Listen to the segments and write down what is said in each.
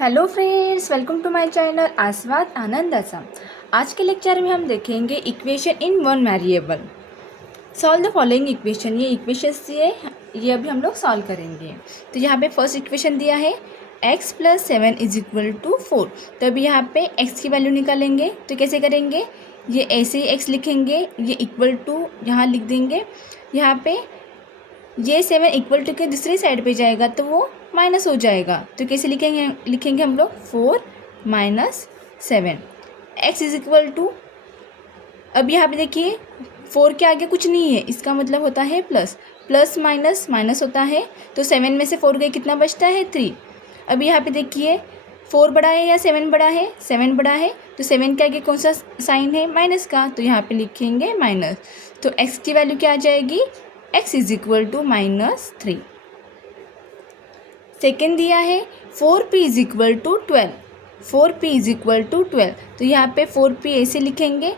Hello friends, welcome to my channel Aswad Anand Assam. आज के lecture में हम देखेंगे equation in one variable. Solve the following equation. ये इक्वेशन दिए, ये अभी हम लोग सॉल्व करेंगे। तो यहाँ पे फर्स्ट इक्वेशन दिया है x + 7 = 4। तो अभी यहाँ पे x की वैल्यू निकालेंगे। तो कैसे करेंगे, ये ऐसे ही x लिखेंगे, ये इक्वल टू यहाँ लिख देंगे। यहाँ पे ये 7 इक्वल टू के दूसरी साइड पे जाएगा तो वो माइनस हो जाएगा। तो कैसे लिखेंगे हम लोग 4 - 7 x = अब यहाँ पे देखिए 4 के आगे कुछ नहीं है, इसका मतलब होता है प्लस। प्लस माइनस माइनस होता है, तो 7 में से 4 गए, कितना बचता है 3। अब यहाँ पे देखिए 4 बड़ा है या 7 बड़ा है, 7 बड़ा है। तो 7 के आगे कौन सा साइन है, माइनस का, तो यहाँ पे लिखेंगे माइनस। तो x की वैल्यू क्या आ जाएगी, x = -3। सेकेंड दिया है 4p = 12। 4p = 12। तो यहाँ पे 4p ऐसे लिखेंगे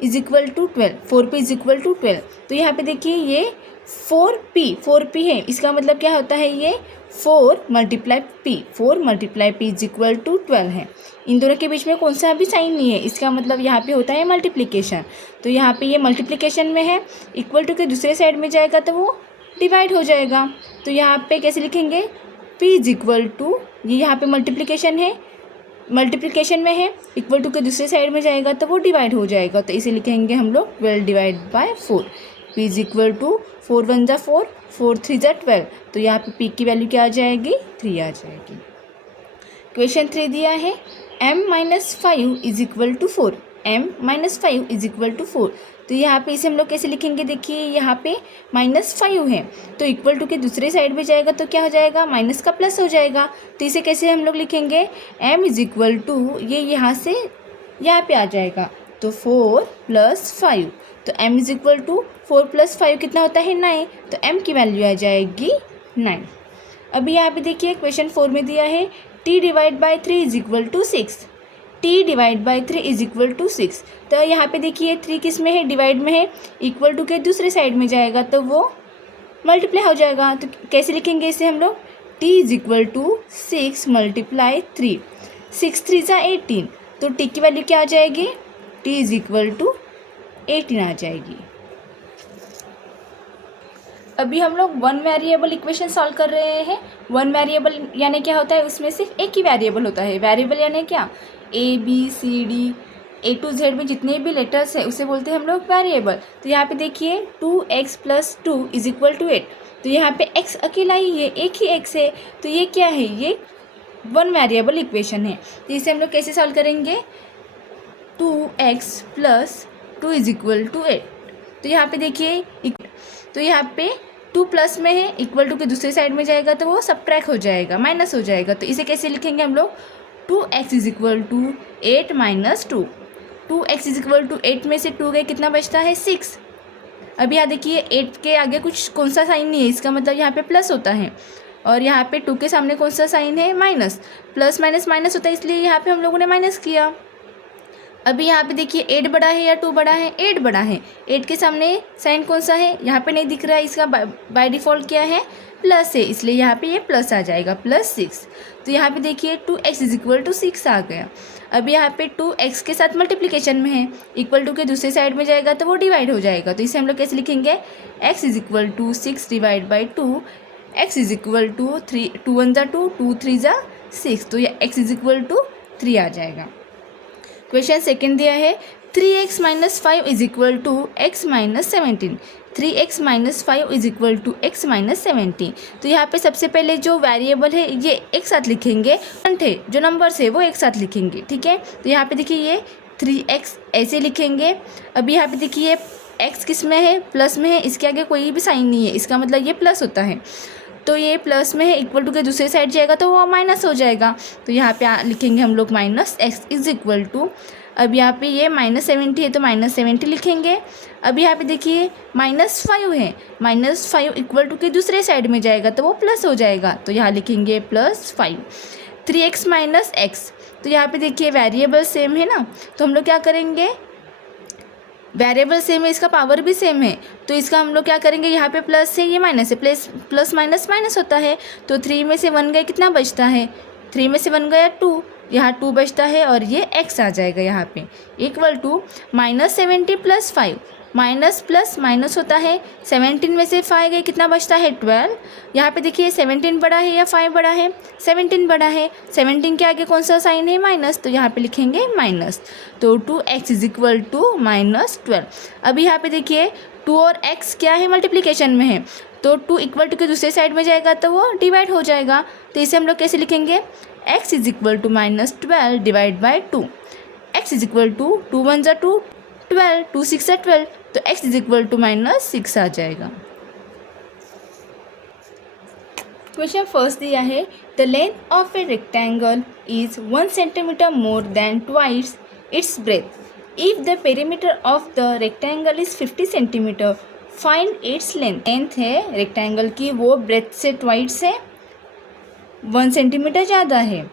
=12, 4p = 12। तो यहाँ पे देखिए ये 4p है, इसका मतलब क्या होता है, ये 4 × p, 4 × p = 12 है। इन दोनों के बीच में कौन सा भी साइन नहीं है, इसका मतलब यहाँ पे होता है मल्टीप्लिकेशन। तो यहाँ पे ये मल्टीप्लिकेशन में है, इक्वल टू के दूसरे साइड में जाएगा तो वो डिवाइड हो जाएगा। तो यहाँ पे कैसे लिखेंगे, p = ये यहाँ पे मल्टीप्लिकेशन है, मल्टीप्लिकेशन में है, इक्वल टू के दूसरे साइड में जाएगा तो वो डिवाइड हो जाएगा। तो इसे लिखेंगे हम लोग 12 / 4। p = 4 × 1 = 4, 4 × 3 = 12। तो यहाँ पे p की वैल्यू क्या आ जाएगी, 3 आ जाएगी। क्वेश्चन 3 दिया है m - 5 = 4। m - 5 = 4। तो यहाँ पे इसे हम लोग कैसे लिखेंगे, देखिए यहाँ पे -5 है, तो इक्वल टू के दूसरे साइड में जाएगा तो क्या हो जाएगा, माइनस का प्लस हो जाएगा। तो इसे कैसे हम लोग लिखेंगे, m = ये यहाँ से यहाँ पे आ जाएगा, तो 4 + 5। तो m = 4 + 5 कितना होता है, 9। तो m की वैल्यू आ जाएगी 9। अभी यहाँ पे देखिए क्वेश्चन 4 में दिया है t / 3 = 6। t / 3 = 6। तो यहाँ पे देखिए 3 किस में है, डिवाइड में है, इक्वल टू के दूसरे साइड में जाएगा तो वो मल्टीप्लाई हो जाएगा। तो कैसे लिखेंगे इसे हम लोग, t = 6 × 3, 6 × 3 = 18। तो t की वैल्यू क्या आ जाएगी, t = 18 आ जाएगी। अभी हम लोग वन वेरिएबल इक्वेशन सॉल्व कर रहे हैं। वन वेरिएबल यानी क्या होता है, उसमें सिर्फ एक ही वेरिएबल होता है। वेरिएबल यानी क्या, ABCD A to Z में जितने भी लेटर्स है उसे बोलते हैं हम लोग वेरिएबल। तो यहाँ पे देखिए 2x + 2 = 8। तो यहाँ पे x अकेला ही है, एक ही x है, तो ये क्या है, ये वन वेरिएबल इक्वेशन है। तो इसे हम लोग कैसे सॉल्व करेंगे, 2x + 2 = 8। तो यहाँ पे देखिए, तो यहाँ पे 2 प्लस में है, इक्वल टू के दूसरे साइड में जाएगा तो वो सब्ट्रैक्ट हो जाएगा, माइनस हो जाएगा। तो इसे कैसे लिखेंगे हम लोग, 2x = 8 - 2। 2x = 8 में से 2 गए, कितना बचता है, 6। अब यहाँ देखिए 8 के आगे कुछ कौन सा साइन नहीं है, इसका मतलब यहाँ पे प्लस होता है, और यहाँ पे 2 के सामने कौन सा साइन है, माइनस। प्लस माइनस माइनस होता है, इसलिए यहाँ पे हम लोगों ने माइनस किया। अभी यहाँ पे देखिए 8 बड़ा है या 2 बड़ा है, 8 बड़ा है। 8 के सामने साइन कौन सा है, यहाँ पे नहीं दिख रहा है, इसका बाय डिफ़ॉल्ट क्या है, प्लस है, इसलिए यहाँ पे ये प्लस आ जाएगा, +6। तो यहाँ पे देखिए 2x = 6 आ गया। अब यहाँ पे 2x के साथ मल्टीप्लिकेशन में है, इक्वल टू के दूसरे साइड में जाएगा तो वो डिवाइड हो जाएगा। तो इसे हम लोग कैसे लिखेंगे, x = 6 / 2, x = 3, 2 × 1 = 2, 2 × 3 = 6। तो ये x = 3 आ जाएगा। क्वेश्चन सेकंड दिया है 3x - 5 = x - 17। 3x - 5 = x - 17। तो यहाँ पे सबसे पहले जो वेरिएबल है ये एक साथ लिखेंगे, जो नंबर्स है वो एक साथ लिखेंगे, ठीक है। तो यहाँ पे देखिए ये 3x ऐसे लिखेंगे। अभी यहाँ पे देखिए x किस में है, प्लस में है, इसके आगे कोई भी साइन नहीं है, इसका मतलब ये प्लस होता है। तो ये प्लस में है, इक्वल टू के दूसरे साइड जाएगा तो वो माइनस हो जाएगा। तो यहाँ पे लिखेंगे हम लोग -x = अब यहाँ पे ये -70 है तो -70 लिखेंगे। अब यहाँ पे देखिए -5 है, -5 इक्वल टू के दूसरे साइड में जाएगा तो वो प्लस हो जाएगा, तो यहाँ लिखेंगे +5। 3x - x, तो यहाँ पे देखिए वेरिएबल सेम है ना, तो हम लोग क्या करेंगे, वेरिएबल सेम है, इसका पावर भी सेम है, तो इसका हम लोग क्या करेंगे, यहाँ पे प्लस है, ये माइनस है, प्लस माइनस माइनस होता है। तो 3 में से 1 गए, कितना बचता है, 3 में से 1 गया 2, यहाँ 2 बचता है और ये x आ जाएगा यहाँ पे, equal to -70 + 5, minus plus minus होता है, 17 में से 5 गए, कितना बचता है 12। यहाँ पे देखिए 17 बड़ा है या 5 बड़ा है, 17 बड़ा है, 17 के आगे कौन सा साइन है माइनस, तो यहाँ पे लिखेंगे माइनस, तो 2x = -12। अभी यहाँ पे देखिए 2 और x क्या है मल्टीप्लिकेशन में है, तो 2 = के दूसरे साइड में जाएगा तो वो डिवाइड हो जाएगा, तो इसे हम लोग कैसे लिखेंगे, x = -12 डिवाइड बाई 2, x = 2 1 = 2, 12 2 6 = 12, तो x = -6 आ जाएगा। क्वेश्चन फर्स्ट दिया है, the length of a rectangle is 1 centimetre more than twice its breath if the perimeter of the rectangle is 50 centimetre, find its length. Length है rectangle की, वो breath से twice है, 1 centimetre ज़्यादा है,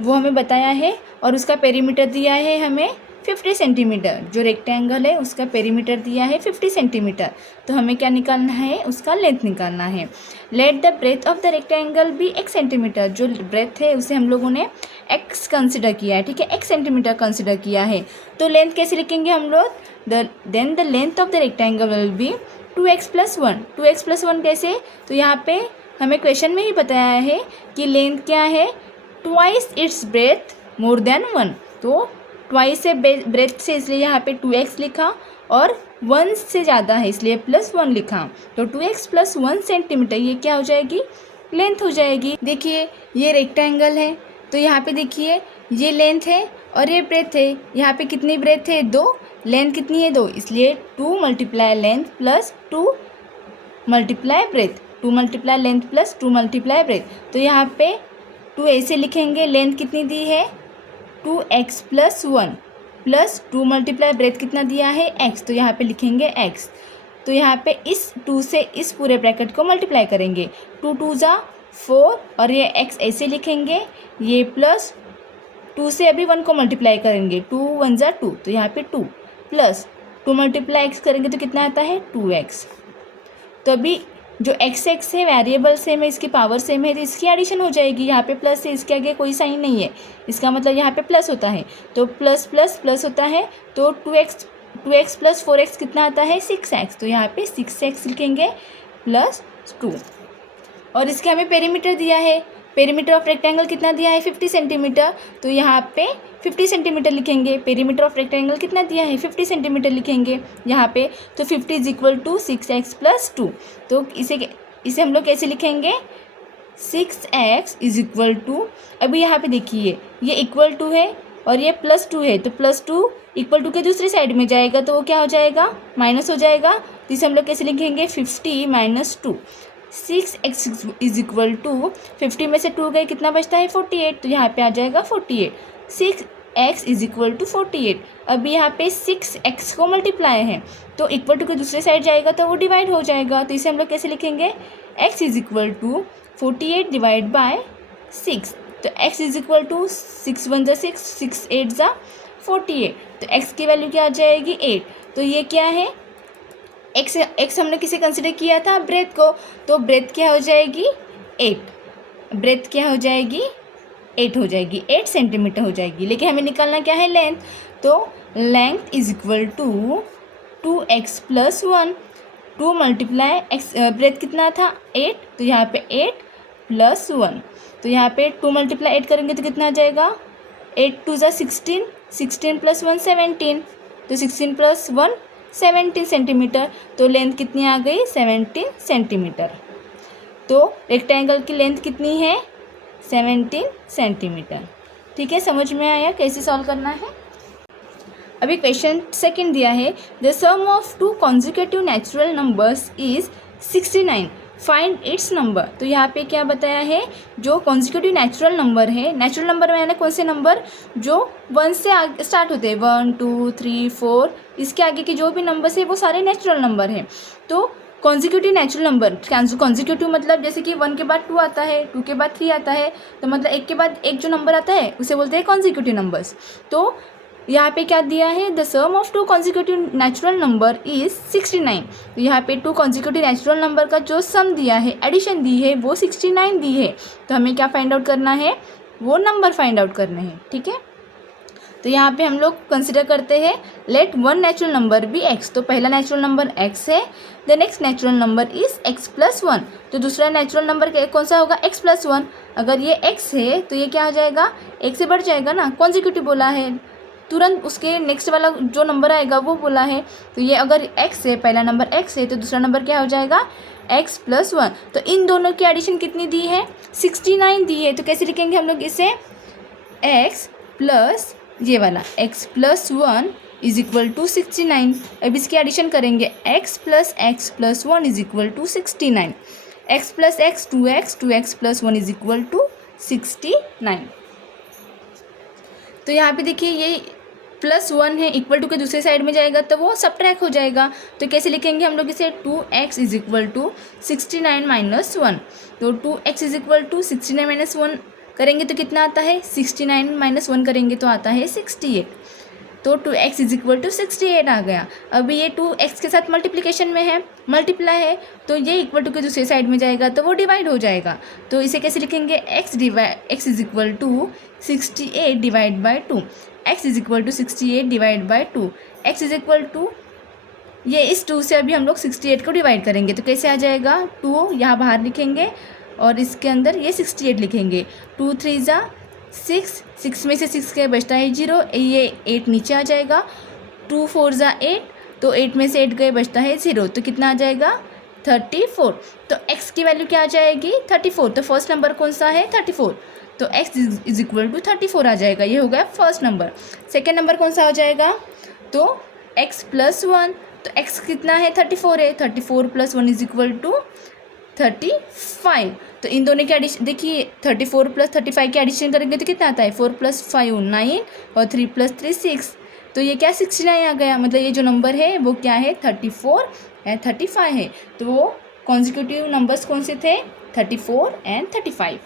वो हमें बताया है, और उसका पेरीमीटर दिया है हमें 50 सेंटीमीटर। जो रेक्टेंगल है उसका पेरीमीटर दिया है 50 सेंटीमीटर, तो हमें क्या निकालना है, उसका लेंथ निकालना है। Let the breadth of the rectangle be x centimetre, जो ब्रेथ है उसे हम लोगों ने x कंसिडर किया है, ठीक है, x सेंटीमीटर कंसिडर किया है, तो लेंथ कैसे लिखेंगे हम लोग, then the length of the rectangle will be 2x + 1। 2x + 1 कैसे, तो यहाँ पे हमें क्वेश्चन में ही बताया है कि लेंथ क्या है, twice its breath more than 1, तो ट्वाइस से ब्रेथ से इसलिए यहाँ पे 2x लिखा, और 1 से ज़्यादा है इसलिए +1 लिखा, तो 2x + 1 सेंटीमीटर ये क्या हो जाएगी, लेंथ हो जाएगी। देखिए ये रेक्टेंगल है, तो यहाँ पे देखिए ये लेंथ है और ये ब्रेथ है, यहाँ पे कितनी ब्रेथ है 2, लेंथ कितनी है 2, इसलिए 2 × लेंथ + 2 × ब्रेथ, 2 × लेंथ + 2 × ब्रेथ, तो यहाँ पे 2 ऐसे लिखेंगे, लेंथ कितनी दी है 2x + 1 + 2 × ब्रेथ कितना दिया है x, तो यहाँ पे लिखेंगे x, तो यहाँ पे इस 2 से इस पूरे ब्रैकेट को मल्टीप्लाई करेंगे, 2 2 = 4 और ये x ऐसे लिखेंगे, ये प्लस 2 से अभी 1 को मल्टीप्लाई करेंगे, 2 1 = 2, तो यहाँ पे 2 प्लस 2 × x करेंगे तो कितना आता है 2x। तो अभी जो x है वेरिएबल सेम है, इसकी पावर सेम है, तो इसकी एडिशन हो जाएगी, यहाँ पे प्लस है, इसके आगे कोई साइन नहीं है, इसका मतलब यहाँ पे प्लस होता है, तो प्लस प्लस प्लस होता है, तो 2x + 4x कितना आता है 6x, तो यहाँ पे 6x लिखेंगे +2, और इसके हमें पेरीमीटर दिया है, पेरीमीटर ऑफ रेक्टेंगल कितना दिया है 50 सेंटीमीटर, तो यहाँ पे 50 सेंटीमीटर लिखेंगे, पेरीमीटर ऑफ रेक्टेंगल कितना दिया है 50 सेंटीमीटर लिखेंगे यहाँ पे, तो 50 = 6x + 2, तो इसे हम लोग कैसे लिखेंगे 6x = अभी यहाँ पे देखिए ये = है और ये +2 है, तो +2 = के दूसरी साइड में जाएगा तो वो क्या हो जाएगा माइनस हो जाएगा, तो इसे हम लोग कैसे लिखेंगे 50 - 2, 6x = 50 में से 2 गए, कितना बचता है 48, तो यहाँ पे आ जाएगा 48, 6x = 48। अभी यहाँ पे 6x को मल्टीप्लाई है, तो = के दूसरे साइड जाएगा तो वो डिवाइड हो जाएगा, तो इसे हम लोग कैसे लिखेंगे x = 48 डिवाइड बाय 6, तो x = 6 1 = 6, 6 8 = 48, तो x की वैल्यू क्या आ जाएगी 8, तो ये क्या है x हमने किसे कंसिडर किया था ब्रेथ को, तो ब्रेथ क्या हो जाएगी 8, ब्रेथ क्या हो जाएगी 8 हो जाएगी, 8 सेंटीमीटर हो जाएगी, लेकिन हमें निकालना क्या है लेंथ, तो लेंथ = 2x + 1, 2 × x, ब्रेथ कितना था 8, तो यहाँ पे 8 + 1, तो यहाँ पे 2 × 8 करेंगे तो कितना आ जाएगा 8 2 = 16, 16 + 1 17, तो 16 + 1 17 सेंटीमीटर, तो लेंथ कितनी आ गई 17 सेंटीमीटर, तो रेक्टेंगल की लेंथ कितनी है 17 सेंटीमीटर। ठीक है, समझ में आया कैसे सॉल्व करना है। अभी क्वेश्चन सेकंड दिया है, the sum of 2 consecutive natural numbers is 69, find its number. तो यहाँ पे क्या बताया है, जो कॉन्जिक्यूटिव नेचुरल नंबर है, नेचुरल नंबर में यानी कौन से नंबर जो 1 से आगे स्टार्ट होते हैं, 1 2 3 4, इसके आगे के जो भी नंबर्स है वो सारे नेचुरल नंबर हैं। तो कॉन्जिक्यूटिव नेचुरल नंबर, कॉन्जिक्यूटिव मतलब जैसे कि 1 के बाद 2 आता है, 2 के बाद 3 आता है, तो मतलब 1 के बाद 1 जो नंबर आता है उसे बोलते हैं कॉन्जिक्यूटिव नंबर्स। तो यहाँ पे क्या दिया है, the sum of 2 consecutive natural number is 69, तो यहाँ पे 2 कॉन्जिक्यूटिव नेचुरल नंबर का जो सम दिया है, एडिशन दी है, वो 69 दी है, तो हमें क्या फाइंड आउट करना है वो नंबर फाइंड आउट करने हैं, ठीक है। तो यहाँ पे हम लोग कंसिडर करते हैं let one natural number be x. तो पहला नेचुरल नंबर एक्स है, the next natural number is x plus one. तो दूसरा नेचुरल नंबर कौन सा होगा, एक्स प्लस वन। अगर ये एक्स है तो ये क्या हो जाएगा, एक से बढ़ जाएगा ना, कॉन्जिक्यूटिव बोला है, तुरंत उसके नेक्स्ट वाला जो नंबर आएगा वो बोला है। तो ये अगर एक्स है, पहला नंबर एक्स है, तो दूसरा नंबर क्या हो जाएगा, एक्स प्लस वन। तो इन दोनों की एडिशन कितनी दी है, 69 दी है। तो कैसे लिखेंगे हम लोग इसे, एक्स प्लस ये वाला x plus one is equal to 69। अब इसकी एडिशन करेंगे, x plus one is equal to 69, x plus x 2x, 2x plus one is equal to 69। तो यहाँ पे देखिए ये प्लस वन है, इक्वल टू के दूसरे साइड में जाएगा तो वो सबट्रैक्ट हो जाएगा। तो कैसे लिखेंगे हम लोग इसे, 2x is equal to 69 minus one. तो 2x is equal to 69 minus one करेंगे तो कितना आता है, 69 माइनस वन करेंगे तो आता है 68। तो 2x इज इक्वल टू 68 आ गया। अभी ये 2x के साथ मल्टीप्लिकेशन में है, मल्टीप्लाई है, तो ये इक्वल टू के दूसरे साइड में जाएगा तो वो डिवाइड हो जाएगा। तो इसे कैसे लिखेंगे, x is equal to 68 divide by 2, x is equal to 68 divide by 2, x is equal to ये इस 2 से अभी हम लोग 68 को डिवाइड करेंगे तो कैसे आ जाएगा, 2 यहाँ बाहर लिखेंगे और इसके अंदर ये 68 लिखेंगे। 2 3 ज़ा 6, 6 में से 6 के बचता है 0, ये 8 नीचे आ जाएगा। 2 4 ज़ा 8, तो 8 में से 8 गए बचता है 0, तो कितना आ जाएगा, 34। तो x की वैल्यू क्या आ जाएगी, 34। तो फर्स्ट नंबर कौन सा है, 34। तो x इज इक्वल टू 34 आ जाएगा, ये हो गया फर्स्ट नंबर। सेकेंड नंबर कौन सा हो जाएगा, तो x प्लस वन। तो x कितना है, 34 है, 34 plus one is equal to 35। तो इन दोनों की एडिशन देखिए, 34 प्लस 35 की एडिशन करेंगे तो कितना आता है, 4 प्लस 5 9 और 3 प्लस 3 6। तो ये क्या 69 आ गया, मतलब ये जो नंबर है वो क्या है, 34 है, 35 है। तो वो कॉन्जिक्यूटिव नंबर्स कौन से थे, 34 एंड 35।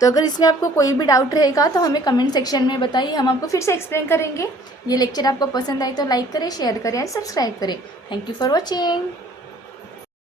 तो अगर इसमें आपको कोई भी डाउट रहेगा तो हमें कमेंट सेक्शन में बताइए, हम आपको फिर से एक्सप्लेन करेंगे। ये लेक्चर आपको पसंद आए तो लाइक करें, शेयर करें एंड सब्सक्राइब करें। Thank you for watching.